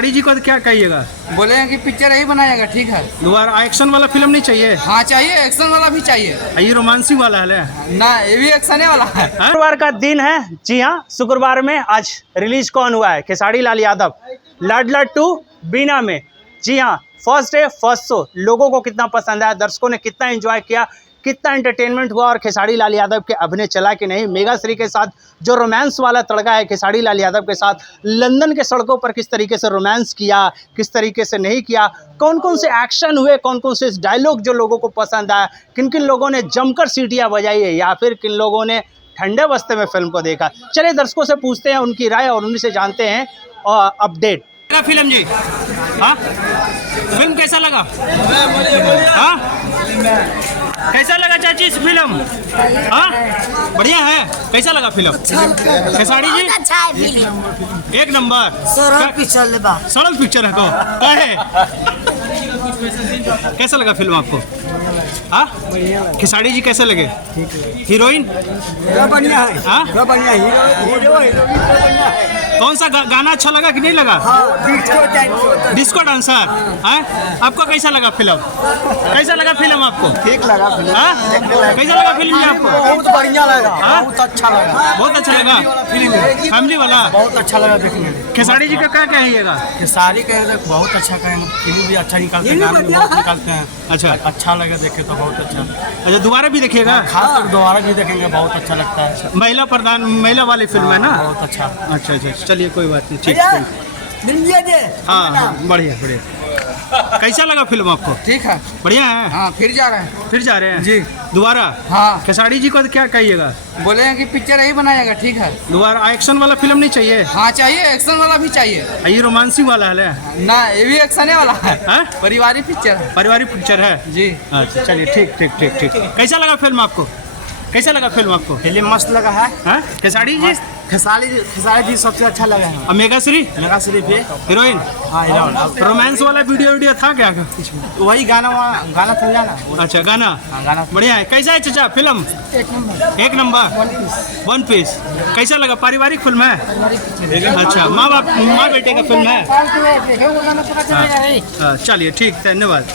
खेसारी जी को क्या कहिएगा? बोले हैं कि पिक्चर यही बनाएगा, ठीक है। दोबारा एक्शन वाला फिल्म नहीं चाहिए? हाँ चाहिए, एक्शन वाला भी चाहिए ये रोमांसी वाला है ना, ये भी एक्शन वाला है। शुक्रवार का दिन है, जी हाँ, शुक्रवार में आज रिलीज कौन हुआ है? खेसारी लाल यादव, लाडला 2 बीना में। जी हाँ, फर्स्ट डे फर्स्ट शो लोगों को कितना पसंद आया, दर्शकों ने कितना एंजॉय किया, कितना एंटरटेनमेंट हुआ और खेसारी लाल यादव के अभिनय चला कि नहीं। मेगा श्री के साथ जो रोमांस वाला तड़का है खेसारी लाल यादव के साथ, लंदन के सड़कों पर किस तरीके से रोमांस किया, किस तरीके से नहीं किया, कौन कौन से एक्शन हुए, कौन कौन से डायलॉग जो लोगों को पसंद आया, किन किन लोगों ने जमकर सीटियाँ बजाई है या फिर किन लोगों ने ठंडे बस्ते में फिल्म को देखा। चलिए दर्शकों से पूछते हैं उनकी राय और उन्हीं से जानते हैं अपडेट। फिल्म जी, हाँ फिल्म कैसा लगा? हाँ कैसा लगा चाची इस फिल्म? हाँ बढ़िया है। कैसा लगा फिल्म खेसारी जी? अच्छा है फिल्म, एक नंबर। सड़क पिक्चर है को है। कैसा लगा फिल्म आपको? हाँ खेसारी जी कैसे लगे? हीरोइन बढ़िया है, हाँ बढ़िया हीरो। कौन सा गाना अच्छा लगा कि नहीं लगा? Disco dancer. हाँ आपको कैसा लगा फिल्म? कैसा लगा फिल्म आपको? ठीक लगा फिल्म। हाँ कैसा लगा फिल्म जी आपको? बहुत बढ़िया लगा, हाँ? बहुत अच्छा लगा, बहुत अच्छा लगा। फैमिली वाला बहुत अच्छा लगा देखने में। खेसारी जी का क्या कहिएगा? खेसारी का बहुत अच्छा कहें, फिल्म भी अच्छा निकालते हैं, गाने भी बहुत निकालते हैं। अच्छा अच्छा लगे देखे तो बहुत अच्छा। अच्छा दोबारा भी देखिएगा? खास कर दोबारा भी देखेंगे, बहुत अच्छा लगता है। महिला वाली फिल्म है ना? बहुत अच्छा। अच्छा अच्छा चलिए कोई बात नहीं, ठीक है। हाँ हाँ बढ़िया बढ़िया। कैसा लगा फिल्म आपको? ठीक है, बढ़िया है। हाँ फिर जा रहे हैं। फिर जा रहे हैं जी दोबारा? हाँ खेसारी जी को क्या कहिएगा? बोले हैं कि पिक्चर यही बनाएगा, ठीक है। दोबारा एक्शन वाला फिल्म नहीं चाहिए? हाँ चाहिए, एक्शन वाला भी चाहिए ये रोमांसी वाला है ना, ये भी एक्शन वाला है। हाँ? पारिवारिक पिक्चर है। पारिवारिक पिक्चर है जी। अच्छा चलिए ठीक ठीक ठीक ठीक। कैसा लगा फिल्म आपको? कैसा लगा फिल्म आपको? फिल्म मस्त लगा है। हाँ खेसारी जी? खेसारी जी सबसे अच्छा लगा है। और मेगाश्री भी हीरोइन? हाँ हीरोइन। रोमांस वाला वीडियो था क्या? वही गाना समझा ना। अच्छा गाना गाना बढ़िया है। कैसा है चाचा फिल्म? एक नंबर। One piece. कैसा लगा? पारिवारिक फिल्म है? अच्छा माँ बेटे का फिल्म है। चलिए ठीक, धन्यवाद।